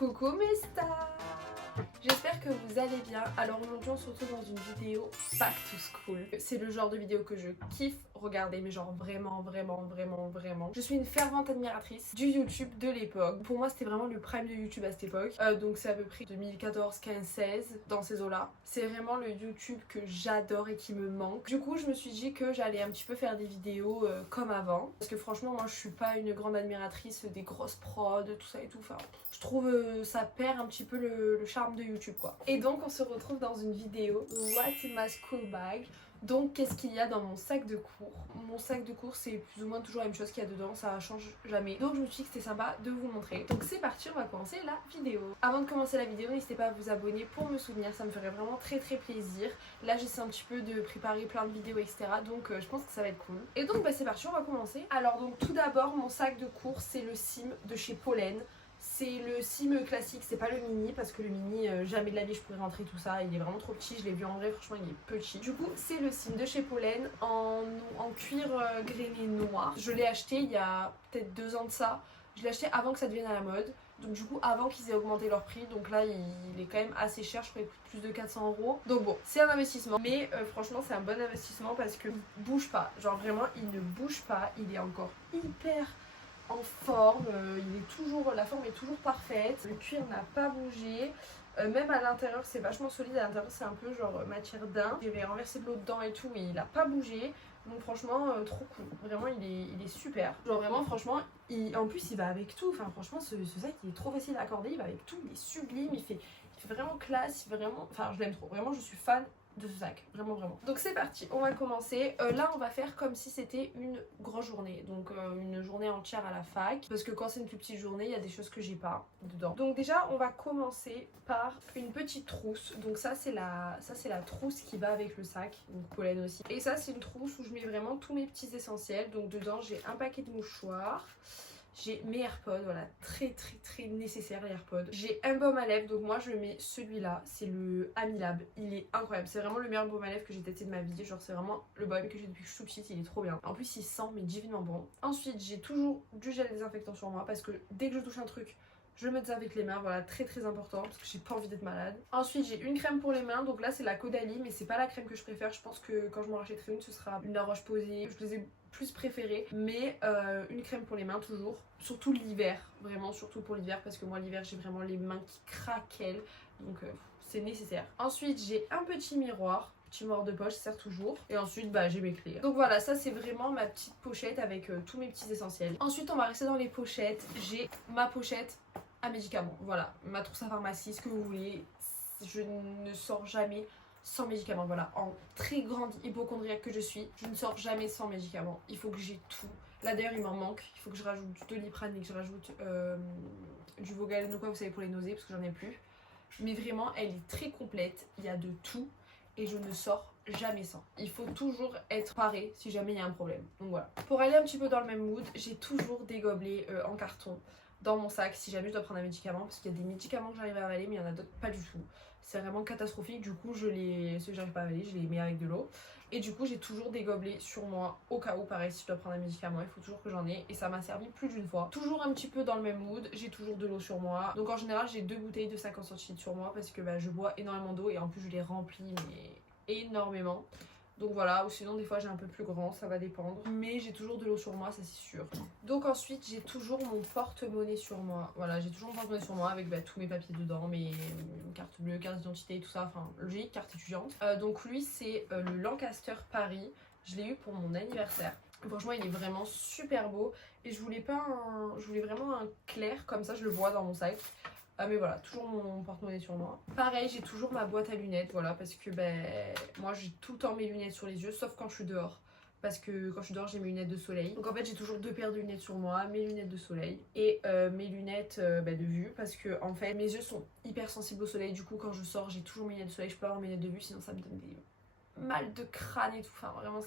Coucou mes stars, j'espère que vous allez bien. Alors aujourd'hui on se retrouve dans une vidéo back to school. C'est le genre de vidéo que je kiffe regarder, mais genre vraiment. Je suis une fervente admiratrice du YouTube de l'époque. Pour moi c'était vraiment le prime de YouTube à cette époque. Donc c'est à peu près 2014, 15, 16 dans ces eaux-là. C'est vraiment le YouTube que j'adore et qui me manque. Du coup je me suis dit que j'allais un petit peu faire des vidéos comme avant. Parce que franchement moi je suis pas une grande admiratrice des grosses prods, tout ça et tout. Enfin, je trouve ça perd un petit peu le charme de YouTube quoi. Et donc on se retrouve dans une vidéo What's in my school bag. Donc qu'est-ce qu'il y a dans mon sac de cours? Mon sac de cours c'est plus ou moins toujours la même chose qu'il y a dedans, ça change jamais. Donc je me suis dit que c'était sympa de vous montrer. Donc c'est parti, on va commencer la vidéo. Avant de commencer la vidéo, n'hésitez pas à vous abonner pour me soutenir, ça me ferait vraiment très plaisir. Là j'essaie un petit peu de préparer plein de vidéos etc. Donc je pense que ça va être cool. Et donc c'est parti, on va commencer. Alors donc tout d'abord mon sac de cours c'est le Sim de chez Pollen. C'est le Sim classique, c'est pas le mini parce que le mini, jamais de la vie je pourrais rentrer tout ça, il est vraiment trop petit, je l'ai vu en vrai, franchement il est petit. Du coup c'est le Sim de chez Pollen en cuir grainé noir. Je l'ai acheté il y a peut-être 2 ans de ça, je l'ai acheté avant que ça devienne à la mode. Donc du coup avant qu'ils aient augmenté leur prix, donc là il est quand même assez cher, je crois plus de 400 €. Donc bon, c'est un investissement, mais franchement c'est un bon investissement parce que il bouge pas, genre vraiment il ne bouge pas, il est encore hyper en forme, il est toujours, la forme est toujours parfaite, le cuir n'a pas bougé, même à l'intérieur c'est vachement solide, à l'intérieur c'est un peu genre matière daim, j'avais renversé de l'eau dedans et tout et il a pas bougé, donc franchement trop cool, vraiment il est super, genre vraiment franchement, en plus il va avec tout, enfin franchement ce sac il est trop facile à accorder, il va avec tout, il est sublime, il fait vraiment classe, enfin je l'aime trop, vraiment je suis fan de ce sac, vraiment. Donc c'est parti, on va commencer. Là on va faire comme si c'était une grosse journée, donc une journée entière à la fac, parce que quand c'est une plus petite journée il y a des choses que j'ai pas dedans. Donc déjà on va commencer par une petite trousse, donc ça c'est la trousse qui va avec le sac, donc Pollen aussi. Et ça c'est une trousse où je mets vraiment tous mes petits essentiels, donc dedans j'ai un paquet de mouchoirs. J'ai mes AirPods, voilà, très nécessaire les AirPods. J'ai un baume à lèvres, donc moi je mets celui-là, c'est le Amilab. Il est incroyable, c'est vraiment le meilleur baume à lèvres que j'ai testé de ma vie. Genre c'est vraiment le baume que j'ai depuis que je suis toute petite, il est trop bien. En plus il sent mais divinement bon. Ensuite j'ai toujours du gel désinfectant sur moi parce que dès que je touche un truc, je me désinfecte les mains, voilà, très important parce que j'ai pas envie d'être malade. Ensuite j'ai une crème pour les mains, donc là c'est la Caudalie, mais c'est pas la crème que je préfère. Je pense que quand je m'en rachèterai une, ce sera une La Roche-Posay. Je les ai plus préférées, mais une crème pour les mains toujours, surtout l'hiver, vraiment surtout pour l'hiver parce que moi l'hiver j'ai vraiment les mains qui craquellent, donc c'est nécessaire. Ensuite j'ai un petit miroir de poche, ça sert toujours. Et ensuite bah j'ai mes clés. Donc voilà, ça c'est vraiment ma petite pochette avec tous mes petits essentiels. Ensuite on va rester dans les pochettes. J'ai ma pochette à médicaments, voilà, ma trousse à pharmacie, ce que vous voulez. Je ne sors jamais sans médicaments, voilà, en très grande hypochondriaque que je suis, je ne sors jamais sans médicaments. Il faut que j'ai tout. Là d'ailleurs il m'en manque, il faut que je rajoute du Doliprane et que je rajoute du Vogalène ou quoi, vous savez, pour les nausées parce que j'en ai plus. Mais vraiment elle est très complète, il y a de tout et je ne sors jamais sans. Il faut toujours être paré si jamais il y a un problème. Donc voilà. Pour aller un petit peu dans le même mood, j'ai toujours des gobelets en carton dans mon sac si jamais je dois prendre un médicament, parce qu'il y a des médicaments que j'arrive à avaler mais il y en a d'autres pas du tout. C'est vraiment catastrophique, du coup ceux que j'arrive pas à avaler, je les mets avec de l'eau. Et du coup j'ai toujours des gobelets sur moi au cas où, pareil, si je dois prendre un médicament il faut toujours que j'en ai, et ça m'a servi plus d'une fois. Toujours un petit peu dans le même mood, j'ai toujours de l'eau sur moi. Donc en général j'ai 2 bouteilles de 50 centilitres sur moi parce que bah, je bois énormément d'eau et en plus je les remplis mais énormément. Donc voilà, ou sinon des fois j'ai un peu plus grand, ça va dépendre. Mais j'ai toujours de l'eau sur moi, ça c'est sûr. Donc ensuite j'ai toujours mon porte-monnaie sur moi. Voilà, j'ai toujours mon porte-monnaie sur moi avec bah, tous mes papiers dedans, mes cartes bleues, carte d'identité, tout ça. Enfin, j'ai carte étudiante. Donc lui c'est le Lancaster Paris. Je l'ai eu pour mon anniversaire. Franchement il est vraiment super beau. Et je voulais vraiment un clair, comme ça je le vois dans mon sac. Mais voilà, toujours mon porte-monnaie sur moi. Pareil, j'ai toujours ma boîte à lunettes, voilà, parce que ben moi j'ai tout le temps mes lunettes sur les yeux, sauf quand je suis dehors. Parce que quand je suis dehors, j'ai mes lunettes de soleil. Donc en fait, j'ai toujours 2 paires de lunettes sur moi, mes lunettes de soleil et mes lunettes de vue. Parce que en fait, mes yeux sont hyper sensibles au soleil. Du coup, quand je sors, j'ai toujours mes lunettes de soleil. Je peux avoir mes lunettes de vue, sinon ça me donne des mal de crâne et tout. Enfin, vraiment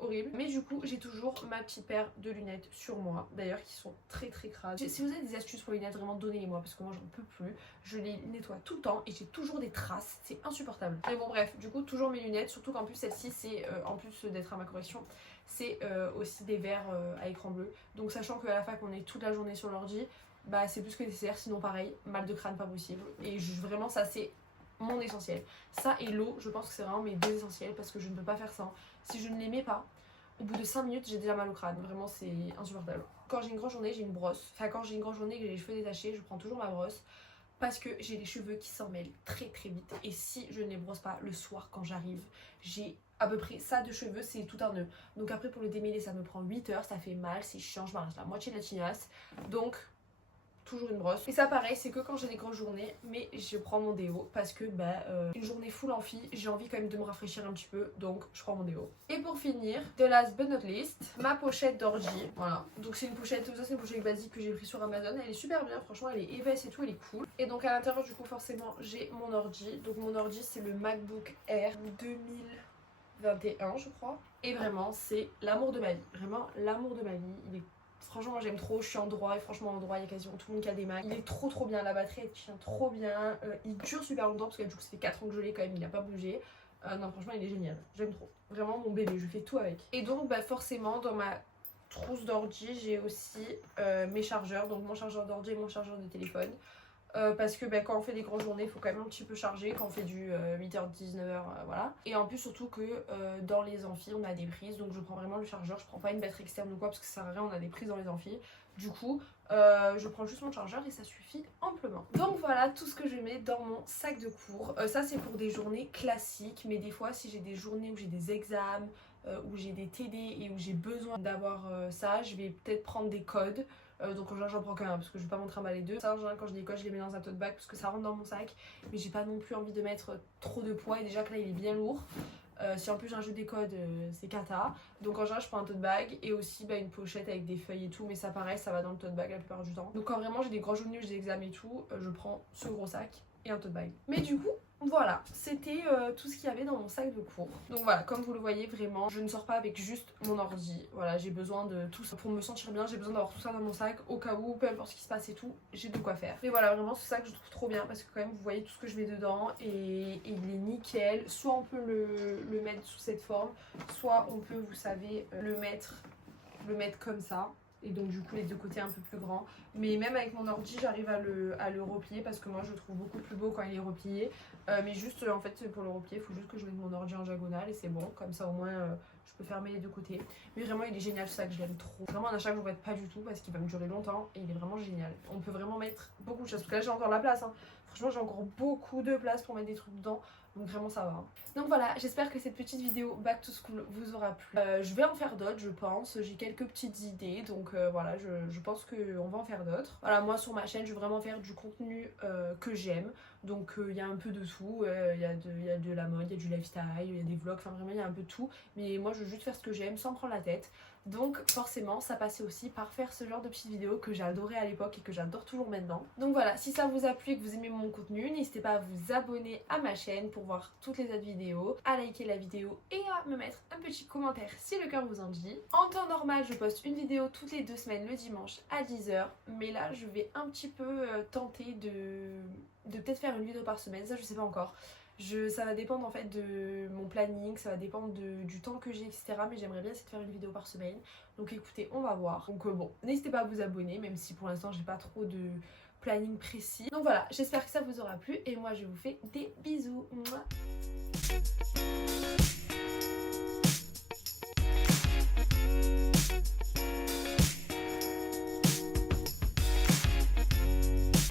horrible. Mais du coup j'ai toujours ma petite paire de lunettes sur moi, d'ailleurs qui sont très crades. Si vous avez des astuces pour les lunettes, vraiment donnez-les moi parce que moi j'en peux plus. Je les nettoie tout le temps et j'ai toujours des traces, c'est insupportable. Mais bon bref, du coup toujours mes lunettes, surtout qu'en plus celle-ci c'est en plus d'être à ma correction, c'est aussi des verres à écran bleu. Donc sachant qu'à la fac on est toute la journée sur l'ordi, bah c'est plus que nécessaire, sinon pareil, mal de crâne pas possible. Et vraiment ça c'est mon essentiel. Ça et l'eau, je pense que c'est vraiment mes deux essentiels parce que je ne peux pas faire ça. Si je ne les mets pas, au bout de 5 minutes j'ai déjà mal au crâne, vraiment c'est insupportable. Quand j'ai une grosse journée j'ai une brosse, enfin quand j'ai une grosse journée et que j'ai les cheveux détachés je prends toujours ma brosse parce que j'ai les cheveux qui s'en mêlent très très vite et si je ne les brosse pas le soir quand j'arrive, j'ai à peu près ça de cheveux, c'est tout un nœud. Donc après pour le démêler ça me prend 8 heures, ça fait mal, c'est chiant, je m'arrache la moitié de la tignasse. Donc toujours une brosse. Et ça pareil, c'est que quand j'ai des grosses journées, mais je prends mon déo parce que une journée full amphi, j'ai envie quand même de me rafraîchir un petit peu, donc je prends mon déo. Et pour finir, de last but not least, ma pochette d'orgie. Voilà, donc c'est une pochette, ça c'est une pochette basique que j'ai pris sur Amazon, elle est super bien, franchement elle est épaisse et tout, elle est cool. Et donc à l'intérieur du coup forcément j'ai mon ordi, donc mon ordi c'est le MacBook Air 2021 je crois. Et vraiment c'est l'amour de ma vie, vraiment l'amour de ma vie, il est franchement moi j'aime trop, je suis en droit et franchement en droit il y a quasiment tout le monde qui a des Macs. Il est trop bien, la batterie elle tient trop bien, il dure super longtemps parce que du coup ça fait 4 ans que je l'ai quand même, il a pas bougé. Non franchement il est génial, j'aime trop, vraiment mon bébé, je fais tout avec. Et donc forcément dans ma trousse d'ordi j'ai aussi mes chargeurs, donc mon chargeur d'ordi et mon chargeur de téléphone. Parce que quand on fait des grandes journées il faut quand même un petit peu charger, quand on fait du 8h 19h voilà. Et en plus surtout que dans les amphis on a des prises, donc je prends vraiment le chargeur, je prends pas une batterie externe ou quoi parce que ça sert à rien, on a des prises dans les amphis. Du coup je prends juste mon chargeur et ça suffit amplement. Donc voilà tout ce que je mets dans mon sac de cours. Ça c'est pour des journées classiques, mais des fois si j'ai des journées où j'ai des examens, où j'ai des TD et où j'ai besoin d'avoir ça, je vais peut-être prendre des codes. Donc en général j'en prends qu'un parce que je vais pas m'en trimballer deux. Ça en général quand je décolle je les mets dans un tote bag parce que ça rentre dans mon sac. Mais j'ai pas non plus envie de mettre trop de poids et déjà que là il est bien lourd. Si en plus j'ajoute des codes c'est cata. Donc en général je prends un tote bag et aussi une pochette avec des feuilles et tout. Mais ça pareil ça va dans le tote bag la plupart du temps. Donc quand vraiment j'ai des grosses journées où j'ai des examens et tout, je prends ce gros sac et un tote bag. Mais du coup voilà, c'était tout ce qu'il y avait dans mon sac de cours. Donc voilà, comme vous le voyez vraiment, je ne sors pas avec juste mon ordi. Voilà, j'ai besoin de tout ça pour me sentir bien, j'ai besoin d'avoir tout ça dans mon sac au cas où, peu importe ce qui se passe et tout, j'ai de quoi faire. Mais voilà, vraiment ce sac je trouve trop bien parce que quand même vous voyez tout ce que je mets dedans et il est nickel. Soit on peut le mettre sous cette forme, soit on peut, vous savez, le mettre comme ça. Et donc du coup les deux côtés un peu plus grands. Mais même avec mon ordi j'arrive à le replier parce que moi je le trouve beaucoup plus beau quand il est replié. Mais juste en fait pour le replier il faut juste que je mette mon ordi en diagonale et c'est bon. Comme ça au moins je peux fermer les deux côtés. Mais vraiment il est génial ce sac, je l'aime trop. Vraiment un achat que je ne regrette pas du tout parce qu'il va me durer longtemps et il est vraiment génial. On peut vraiment mettre beaucoup de choses parce que là j'ai encore la place. Franchement j'ai encore beaucoup de place pour mettre des trucs dedans. Donc vraiment ça va. Donc voilà, j'espère que cette petite vidéo Back to School vous aura plu. Je vais en faire d'autres je pense, j'ai quelques petites idées. Donc voilà, je pense qu'on va en faire d'autres. Voilà, moi sur ma chaîne je vais vraiment faire du contenu que j'aime. Donc il y a un peu de tout, il y a de la mode, il y a du lifestyle, il y a des vlogs, enfin vraiment il y a un peu de tout. Mais moi je veux juste faire ce que j'aime sans me prendre la tête. Donc forcément ça passait aussi par faire ce genre de petites vidéos que j'adorais à l'époque et que j'adore toujours maintenant. Donc voilà, si ça vous a plu et que vous aimez mon contenu, n'hésitez pas à vous abonner à ma chaîne pour voir toutes les autres vidéos, à liker la vidéo et à me mettre un petit commentaire si le cœur vous en dit. En temps normal je poste une vidéo toutes les 2 semaines le dimanche à 10 h, mais là je vais un petit peu tenter de peut-être faire une vidéo par semaine, ça je sais pas encore. Ça va dépendre en fait de mon planning, ça va dépendre du temps que j'ai, etc. Mais j'aimerais bien essayer de faire une vidéo par semaine. Donc écoutez, on va voir. Donc bon, n'hésitez pas à vous abonner, même si pour l'instant j'ai pas trop de planning précis. Donc voilà, j'espère que ça vous aura plu et moi je vous fais des bisous. Mouah.